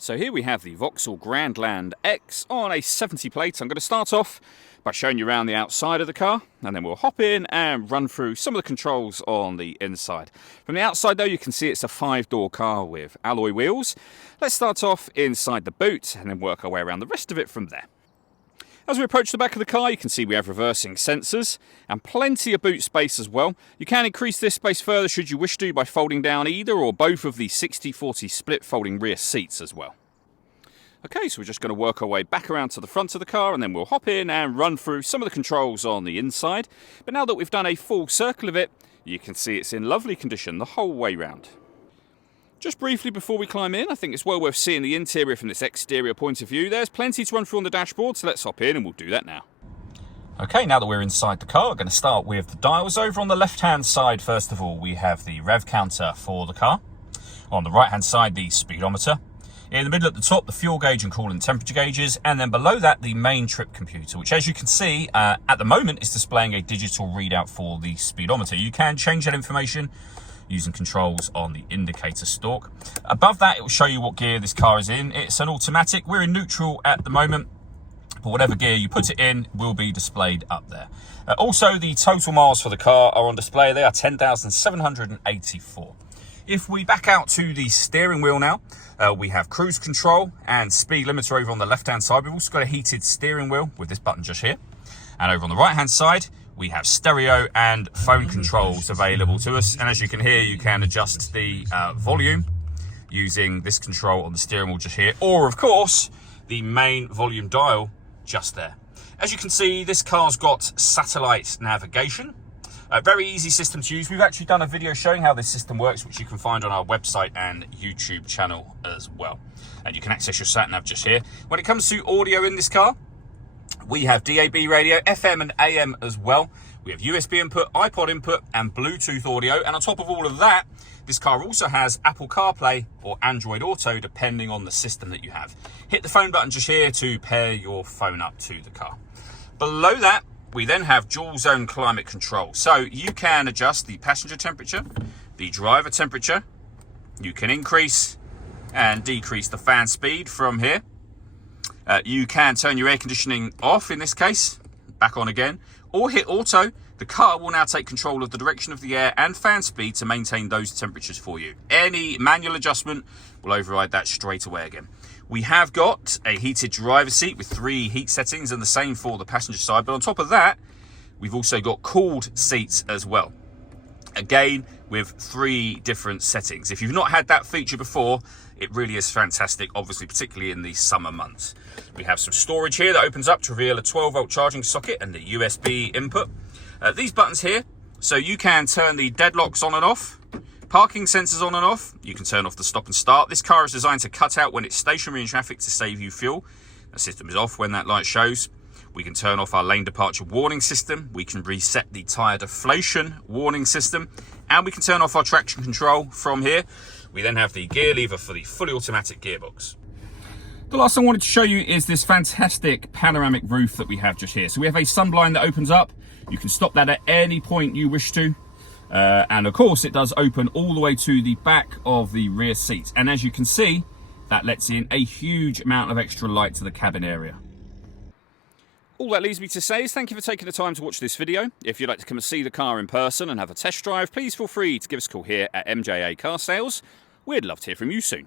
So here we have the Vauxhall Grandland X on a 70 plate. I'm going to start off by showing you around the outside of the car, and then we'll hop in and run through some of the controls on the inside. From the outside though, you can see it's a 5-door car with alloy wheels. Let's start off inside the boot and then work our way around the rest of it from there. As we approach the back of the car, you can see we have reversing sensors and plenty of boot space as well. You can increase this space further should you wish to by folding down either or both of the 60/40 split folding rear seats as well. Okay, so we're just going to work our way back around to the front of the car and then we'll hop in and run through some of the controls on the inside. But now that we've done a full circle of it, you can see it's in lovely condition the whole way round. Just briefly before we climb in, I think it's well worth seeing the interior from this exterior point of view. There's plenty to run through on the dashboard, so let's hop in and we'll do that now. Okay, now that we're inside the car, we're going to start with the dials. Over on the left-hand side, first of all, we have the rev counter for the car. On the right-hand side, the speedometer. In the middle at the top, the fuel gauge and coolant temperature gauges. And then below that, the main trip computer, which as you can see, at the moment is displaying a digital readout for the speedometer. You can change that information using controls on the indicator stalk. Above that, it will show you what gear this car is in. It's an automatic. We're in neutral at the moment, but whatever gear you put it in will be displayed up there. Also, the total miles for the car are on display. They are 10,784. If we back out to the steering wheel now, we have cruise control and speed limiter over on the left-hand side. We've also got a heated steering wheel with this button just here. And over on the right-hand side, we have stereo and phone controls available to us. And as you can hear, you can adjust the volume using this control on the steering wheel just here. Or, of course, the main volume dial just there. As you can see, this car's got satellite navigation. A very easy system to use. We've actually done a video showing how this system works, which you can find on our website and YouTube channel as well. And you can access your sat-nav just here. When it comes to audio in this car, we have DAB radio, FM and AM as well. We have USB input, iPod input and Bluetooth audio. And on top of all of that, this car also has Apple CarPlay or Android Auto, depending on the system that you have. Hit the phone button just here to pair your phone up to the car. Below that, we then have dual zone climate control. So you can adjust the passenger temperature, the driver temperature. You can increase and decrease the fan speed from here. You can turn your air conditioning off in this case, back on again, or hit auto. The car will now take control of the direction of the air and fan speed to maintain those temperatures for you. Any manual adjustment will override that straight away again. We have got a heated driver's seat with 3 heat settings and the same for the passenger side. But on top of that, we've also got cooled seats as well. Again, with 3 different settings. If you've not had that feature before, it really is fantastic, obviously, particularly in the summer months. We have some storage here that opens up to reveal a 12-volt charging socket and the USB input. These buttons here, so you can turn the deadlocks on and off, parking sensors on and off. You can turn off the stop and start. This car is designed to cut out when it's stationary in traffic to save you fuel. The system is off when that light shows. We can turn off our lane departure warning system. We can reset the tyre deflation warning system. And we can turn off our traction control from here. We then have the gear lever for the fully automatic gearbox. The last thing I wanted to show you is this fantastic panoramic roof that we have just here. So we have a sunblind that opens up. You can stop that at any point you wish to. And of course, it does open all the way to the back of the rear seats. And as you can see, that lets in a huge amount of extra light to the cabin area. All that leaves me to say is thank you for taking the time to watch this video. If you'd like to come and see the car in person and have a test drive, please feel free to give us a call here at MJA Car Sales. We'd love to hear from you soon.